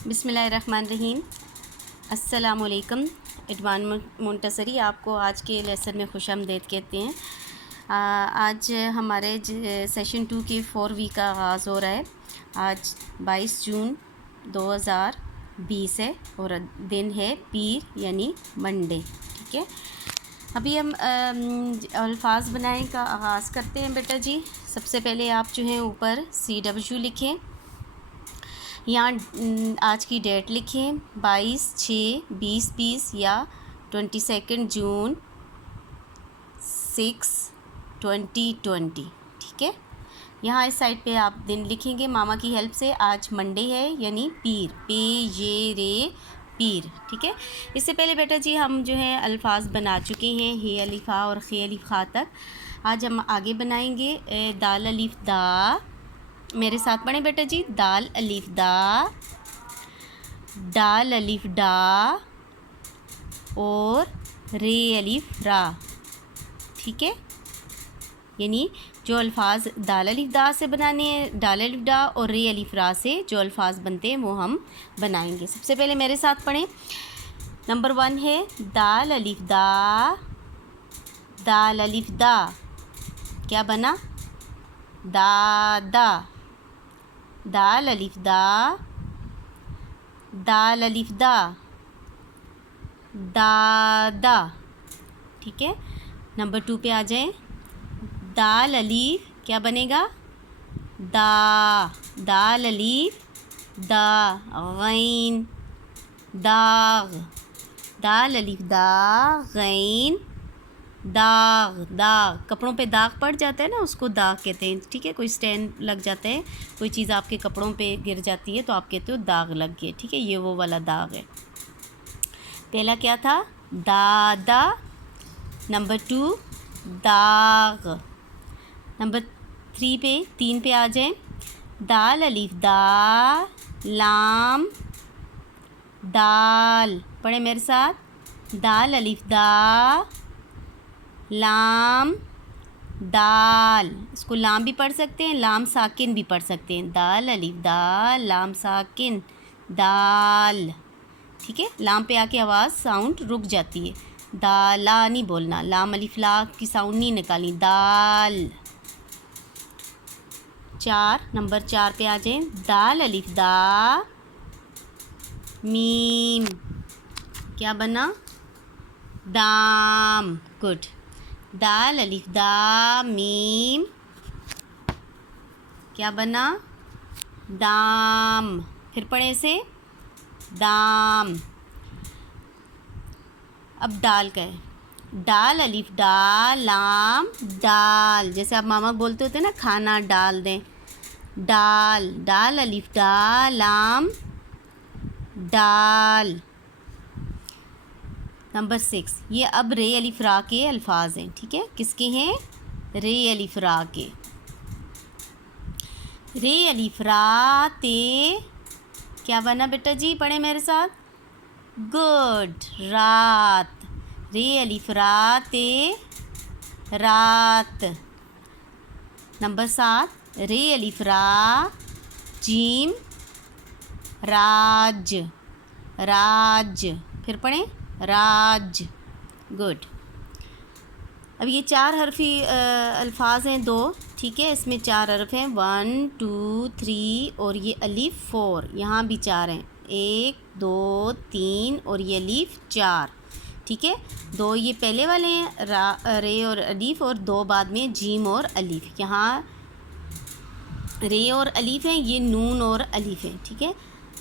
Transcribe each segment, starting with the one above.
बिस्मिल्लाहिर्रहमानिर्रहीम। अस्सलामुअलैकुम। इडवान मुंतसरी आपको आज के लेसन में खुशामदीद कहते हैं। आज हमारे सेशन 2 के 4 वीक का आगाज़ हो रहा है। आज 22 जून 2020 है और दिन है पीर यानी मंडे। ठीक है, अभी हम अल्फाज बनाने का आगाज़ करते हैं बेटा जी। सबसे पहले आप जो हैं ऊपर CW लिखें, यहाँ आज की डेट लिखें 22/6/2020 या 22 जून 6/2020। ठीक है, यहाँ इस साइड पे आप दिन लिखेंगे मामा की हेल्प से। आज मंडे है यानी पीर, पे ये रे पीर। ठीक है, इससे पहले बेटा जी हम जो है अल्फाज बना चुके हैं हे अलिफ़ा और खे अलिफ़ा तक। आज हम आगे बनाएंगे दाल अलिफ दा। मेरे साथ पढ़ें बेटा जी। दाल अलिफ दा, दाल अलिफ डा और रे अलिफ रा। ठीक है, यानी जो अल्फाज दाल अलिफ दा से बनाने हैं, दाल अलिफ डा और रे अलिफ रा से जो अल्फाज बनते हैं वो हम बनाएंगे। सबसे पहले मेरे साथ पढ़ें। नंबर 1 है दाल अलिफ दा, दाल अलिफ दा क्या बना? दादा। दाल अलिफ दा, दाल अलिफ दा, दादा। ठीक है, नंबर 2 पे आ जाएं। दाल अलिफ क्या बनेगा? दा, दाल अलिफ दा, गैन दाग। दाल अलिफ दा, गैन दाग। दाग, कपड़ों पे दाग पड़ जाता है ना, उसको दाग कहते हैं। ठीक है, कोई स्टैंड लग जाता है, कोई चीज़ आपके कपड़ों पे गिर जाती है तो आप कहते हो दाग लग गए। ठीक है, ये वो वाला दाग है। पहला क्या था? दादा। नंबर 2 दाग। नंबर 3 पे आ जाएं। दाल अलिफ दा, लाम दाल। पढ़े मेरे साथ। दाल अलिफ दा, लाम दाल। इसको लाम भी पढ़ सकते हैं, लाम साकिन भी पढ़ सकते हैं। दाल अलिफ दा, लाम साकिन दाल। ठीक है, लाम पे आके आवाज़ साउंड रुक जाती है। दाला नहीं बोलना, लाम अलिफ ला की साउंड नहीं निकाली। दाल। 4 नंबर 4 पे आ जाएं। दाल अलिफ दा, मीम क्या बना? दाम। गुड। दाल अलिफ दा, मीम क्या बना? दाम। फिर पढ़े से दाम। अब दाल का है। दाल अलिफ डा, लाम दाल। जैसे आप मामा बोलते होते हैं ना, खाना डाल दें। दाल, दाल अलिफ डा, लाम दाल। नंबर 6, ये अब रे अलिफ रा के अल्फाज हैं। ठीक है, किसके हैं? रे अलिफ रा के। रे अलिफ रा ते क्या बना बेटा जी? पढ़े मेरे साथ। गुड, रात। रे अलिफ रा ते रात। नंबर 7, रे अलिफ रा जीम राज, राज। फिर पढ़ें राज। गुड। अब ये 4 हरफी अल्फाज हैं 2। ठीक है, इसमें 4 हरफ हैं 1 2 3 और ये अलीफ 4। यहाँ भी 4 हैं, 1 2 3 और ये अलीफ 4। ठीक है, 2 ये पहले वाले हैं रे और अलीफ, और 2 बाद में जीम और अलीफ। यहाँ रे और अलीफ हैं, ये नून और अलीफ हैं। ठीक है,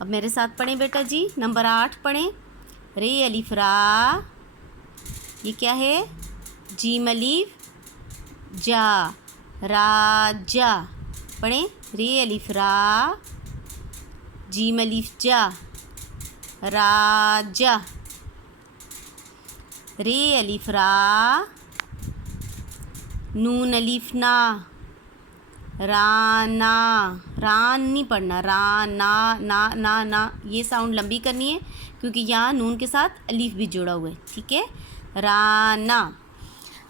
अब मेरे साथ पढ़ें बेटा जी। नंबर 8 पढ़ें। रे अलिफ रा, ये क्या है? जीम अलिफ जा, राजा। पढ़ें। रे अलिफ रा, जीम अलिफ जा, राजा। रे अलिफ रा, नून अलिफ ना, राना। रान नहीं पढ़ना, राना ना ना ना, ये साउंड लंबी करनी है क्योंकि यहाँ नून के साथ अलीफ भी जुड़ा हुआ है। ठीक है, राना।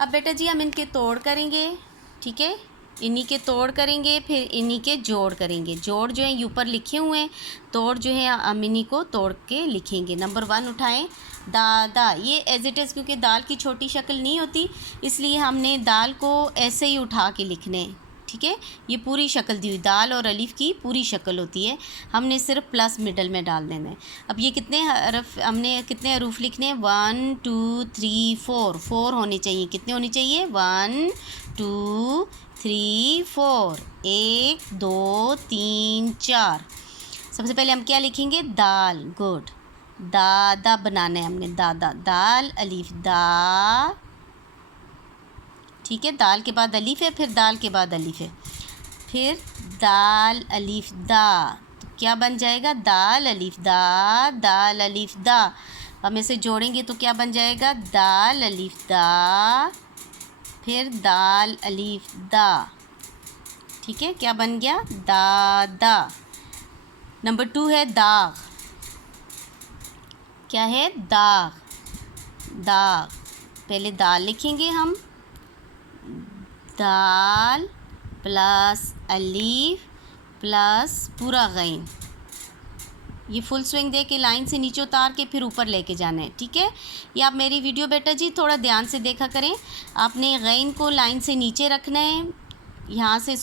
अब बेटा जी हम इनके तोड़ करेंगे। ठीक है, इन्हीं के तोड़ करेंगे, फिर इन्हीं के जोड़ करेंगे। जोड़ जो है ये ऊपर लिखे हुए हैं, तोड़ जो है हम इन्हीं को तोड़ के लिखेंगे। नंबर 1 उठाएं, दादा। ये एज इट इज़, क्योंकि दाल की छोटी शक्ल नहीं होती इसलिए हमने दाल को ऐसे ही उठा के लिखने हैं, ठीक है। ये पूरी शक्ल दी हुई दाल और अलीफ की पूरी शक्ल होती है, हमने सिर्फ प्लस मिडल में डाल देना है। अब ये कितने हरफ, हमने कितने हरूफ लिखने हैं? 1 2 3 4, 4 होने चाहिए। कितने होने चाहिए? 1 2 3 4, 1 2 3 4। सबसे पहले हम क्या लिखेंगे? दाल। गुड। दादा बनाना है हमने, दादा। दाल अलीफ दा, ठीक है। दाल के बाद अलीफ है, फिर दाल के बाद अलीफ है, फिर दाल अलीफ दा। तो क्या बन जाएगा? दाल अलीफ दा, दाल अलीफ दा। हम इसे जोड़ेंगे तो क्या बन जाएगा? दाल अलीफ दा, फिर दाल अलीफ दा, ठीक है। क्या बन गया? दादा। नंबर 2 है दाग। क्या है? दाग। दाग। पहले दाल लिखेंगे हम, दाल प्लस अलीफ प्लस पूरा गैन। ये फुल स्विंग दे के लाइन से नीचे उतार के फिर ऊपर लेके जाना है, ठीक है। ये आप मेरी वीडियो बेटा जी थोड़ा ध्यान से देखा करें। आपने गैन को लाइन से नीचे रखना है, यहाँ से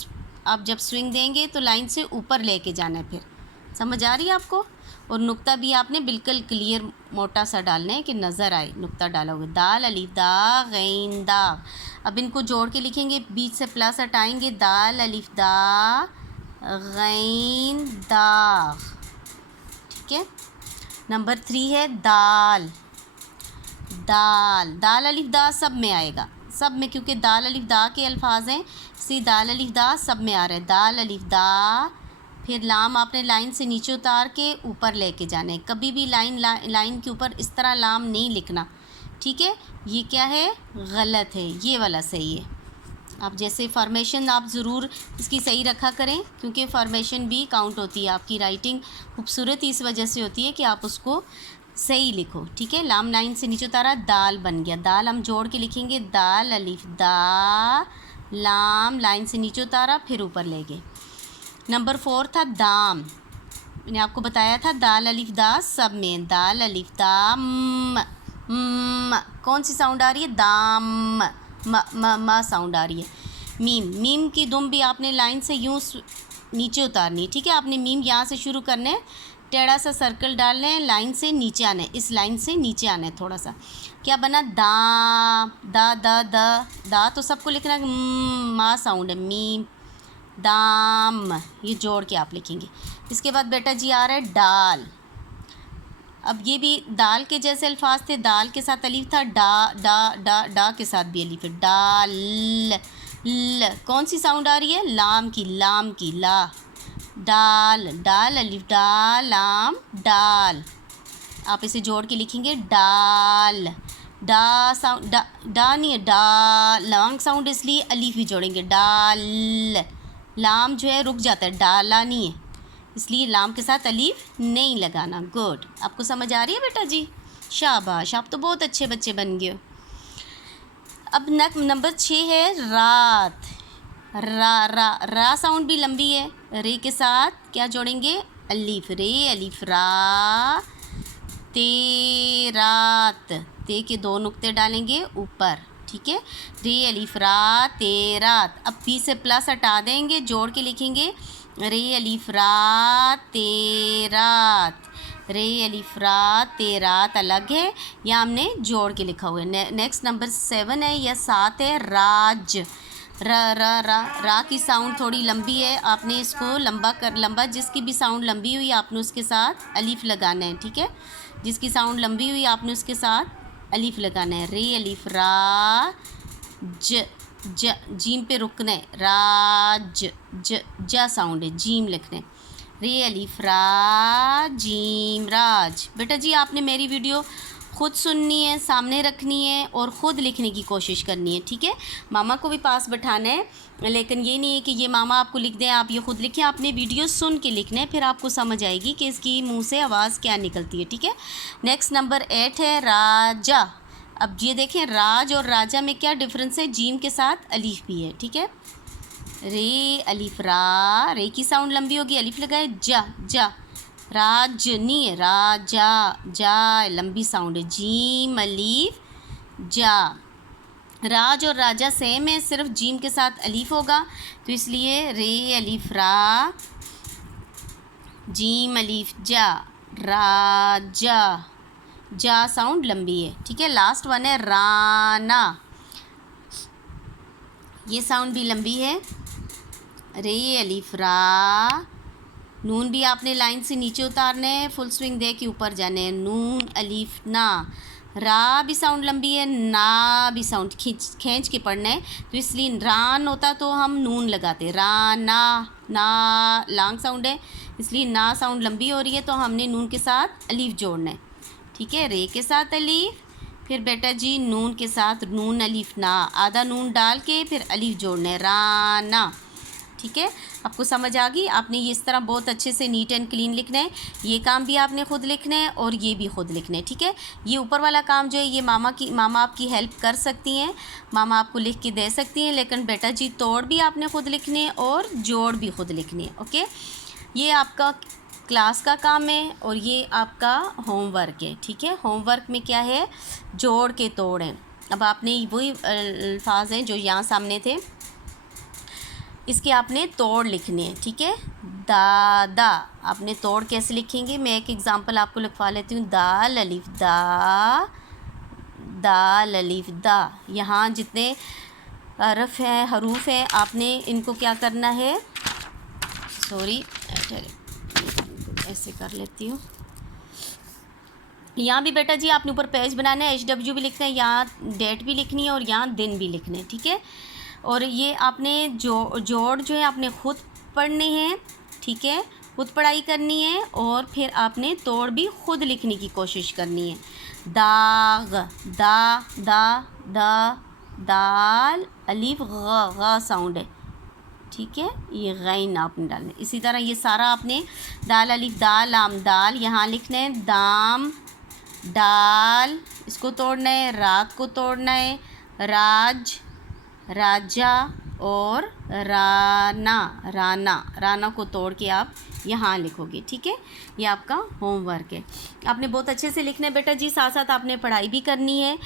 आप जब स्विंग देंगे तो लाइन से ऊपर लेके जाना है। फिर समझ आ रही है आपको? और नुक्ता भी आपने बिल्कुल क्लियर मोटा सा डालना है कि नज़र आए नुक्ता डाला हुआ। दाल अलीफ दा गैन दा। अब इनको जोड़ के लिखेंगे, बीच से प्लस हटाएंगे। दाल अलीफ दा गैन दाग, ठीक है। नंबर 3 है दाल। दाल, दाल अलीफ दा सब में आएगा, सब में, क्योंकि दाल अलीफ दा के अल्फाज हैं, सी दाल अलीफ दा सब में आ रहा है। दाल अलीफ दा, फिर लाम आपने लाइन से नीचे उतार के ऊपर लेके जाना है। कभी भी लाइन के ऊपर इस तरह लाम नहीं लिखना, ठीक है। ये क्या है? गलत है, ये वाला सही है। आप जैसे फॉर्मेशन आप ज़रूर इसकी सही रखा करें, क्योंकि फॉर्मेशन भी काउंट होती है। आपकी राइटिंग खूबसूरत इस वजह से होती है कि आप उसको सही लिखो, ठीक है। लाम लाइन से नीचे उतारा, दाल बन गया। दाल हम जोड़ के लिखेंगे, दाल अलीफ दा, लाम लाइन से नीचे उतारा, फिर ऊपर ले गए। नंबर 4 था दाम। मैंने आपको बताया था दाल अलीफ दा सब में। दाल अलीफ दा कौन सी साउंड आ रही है? दाम, म साउंड आ रही है। मीम, मीम की दुम भी आपने लाइन से यूँ नीचे उतारनी है, ठीक है। आपने मीम यहाँ से शुरू करना है, टेढ़ा सा सर्कल डालना है, लाइन से नीचे आना है, इस लाइन से नीचे आना है थोड़ा सा। क्या बना? दा दा दा तो सबको लिखना है, मा साउंड है, मीम दाम, ये जोड़ के आप लिखेंगे। इसके बाद बेटा जी आ रहा है डाल। अब ये भी दाल के जैसे अल्फाज थे, दाल के साथ अलीफ था, डा के साथ भी अलीफ है। डाल ल, कौन सी साउंड आ रही है? लाम की, लाम की, ला। डाल, डाल अलीफ डाल, लाम डाल। आप इसे जोड़ के लिखेंगे डाल। डा साउंड, डा नहीं है, डा लॉन्ग साउंड, इसलिए अलीफ भी जोड़ेंगे। डाल, लाम जो है रुक जाता है, डाला नहीं है, इसलिए लाम के साथ अलीफ नहीं लगाना। गुड। आपको समझ आ रही है बेटा जी? शाबाश, आप तो बहुत अच्छे बच्चे बन गए हो। अब नंबर 6 है रात। रा साउंड भी लंबी है, रे के साथ क्या जोड़ेंगे? अलीफ। रे अलीफ रा, ते रात, ते के 2 नुक्ते डालेंगे ऊपर, ठीक है। रे अलीफ रा ते रात। अब पी से प्लस हटा देंगे, जोड़ के लिखेंगे रे अलीफ रा ते रात। रे अलीफ रा ते रात अलग है, या हमने जोड़ के लिखा हुआ है। नेक्स्ट नंबर 7 है या 7 है राज। रा की साउंड थोड़ी लंबी है, आपने इसको लंबा जिसकी भी साउंड लंबी हुई आपने उसके साथ अलीफ लगाना है, ठीक है। जिसकी साउंड लंबी हुई आपने उसके साथ अलीफ लगाना है। रे अलीफ रा ज जीम पे रुकना है, राज, जा साउंड है, जीम लिखना है। रे अलीफ रा जीम राज। बेटा जी आपने मेरी वीडियो ख़ुद सुननी है, सामने रखनी है और ख़ुद लिखने की कोशिश करनी है, ठीक है। मामा को भी पास बैठाना है, लेकिन ये नहीं है कि ये मामा आपको लिख दें आप ये ख़ुद लिखें। आपने वीडियो सुन के लिखना है, फिर आपको समझ आएगी कि इसकी मुंह से आवाज़ क्या निकलती है, ठीक है। नेक्स्ट नंबर 8 है राजा। अब ये देखें राज और राजा में क्या डिफरेंस है? जीम के साथ अलीफ भी है, ठीक है। रे अलिफ रा, रे की साउंड लंबी होगी, अलिफ लगाए जा जा, राज नहीं है, राजा जा लंबी साउंड है, जीम अलिफ जा। राज और राजा सेम है, सिर्फ जीम के साथ अलिफ होगा, तो इसलिए रे अलिफ रा, जीम अलिफ जा, राजा, जा साउंड लंबी है, ठीक है। लास्ट वन है राना, ये साउंड भी लंबी है, रे अलिफ रा, नून भी आपने लाइन से नीचे उतारने हैं, फुल स्विंग दे के ऊपर जाने हैं, नून अलिफ ना, रा भी साउंड लंबी है, ना भी साउंड खींच के पढ़ना है, तो इसलिए रान होता तो हम नून लगाते, राना, ना लॉन्ग साउंड है, इसलिए ना साउंड लंबी हो रही है, तो हमने नून के साथ अलीफ जोड़ना है, ठीक है। रे के साथ अलीफ, फिर बेटा जी नून के साथ नून अलीफ ना, आधा नून डाल के फिर अलीफ जोड़ना है, राना, ठीक है। आपको समझ आ गई। आपने ये इस तरह बहुत अच्छे से नीट एंड क्लीन लिखना है, ये काम भी आपने ख़ुद लिखना है और ये भी ख़ुद लिखना है, ठीक है। ये ऊपर वाला काम जो है ये मामा आपकी हेल्प कर सकती हैं, मामा आपको लिख के दे सकती हैं, लेकिन बेटा जी तोड़ भी आपने ख़ुद लिखने हैं और जोड़ भी ख़ुद लिखने हैं, ओके। ये आपका क्लास का काम है और ये आपका होमवर्क है, ठीक है। होमवर्क में क्या है, जोड़ के तोड़ हैं। अब आपने वही अल्फाज हैं जो यहाँ सामने थे, इसके आपने तोड़ लिखने हैं, ठीक है। दादा आपने तोड़ कैसे लिखेंगे, मैं एक एग्ज़ाम्पल आपको लिखवा लेती हूँ। दाल अलिफ दा, दाल अलिफ दा, यहाँ जितने हरफ हैं, हरूफ हैं, आपने इनको क्या करना है, सॉरी ऐसे कर लेती हूँ। यहाँ भी बेटा जी आपने ऊपर पेज बनाना है, HW भी लिखना है, यहाँ डेट भी लिखनी है और यहाँ दिन भी लिखने हैं, ठीक है। और ये आपने जोड़ जो है आपने ख़ुद पढ़ने हैं, ठीक है, ख़ुद पढ़ाई करनी है और फिर आपने तोड़ भी ख़ुद लिखने की कोशिश करनी है। दाग, दा दा दा, दाल अलिफ ग साउंड है, ठीक है, ये गैन आपने डालना है। इसी तरह ये सारा आपने दाल अलिफ दाल आम दाल यहाँ लिखना है, दाम डाल, इसको तोड़ना है, राग को तोड़ना है, राज राजा और राना, राना, राना को तोड़ के आप यहाँ लिखोगे, ठीक है। ये आपका होमवर्क है, आपने बहुत अच्छे से लिखना है बेटा जी। साथ साथ आपने पढ़ाई भी करनी है।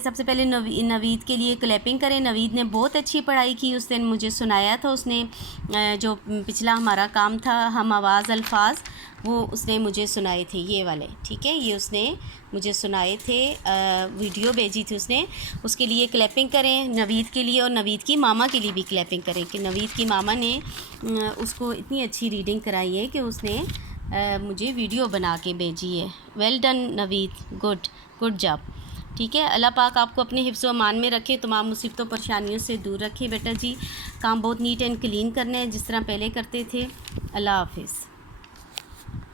सबसे पहले नवीद के लिए क्लैपिंग करें। नवीद ने बहुत अच्छी पढ़ाई की, उस दिन मुझे सुनाया था उसने, जो पिछला हमारा काम था हम आवाज़ अल्फाज, वो उसने मुझे सुनाए थे, ये वाले, ठीक है, ये उसने मुझे सुनाए थे, वीडियो भेजी थी उसने। उसके लिए क्लैपिंग करें नवीद के लिए, और नवीद की मामा के लिए भी क्लैपिंग करें कि नवीद की मामा ने उसको इतनी अच्छी रीडिंग कराई है कि उसने मुझे वीडियो बना के भेजी है। Well done Naveed, good good job, ठीक है। अल्लाह पाक आपको अपने हिफ्ज़ व अमान में रखे, तमाम मुसीबतों परेशानियों से दूर रखे बेटा जी। काम बहुत नीट एंड क्लीन करने हैं जिस तरह पहले करते थे। अल्लाह हाफिज़।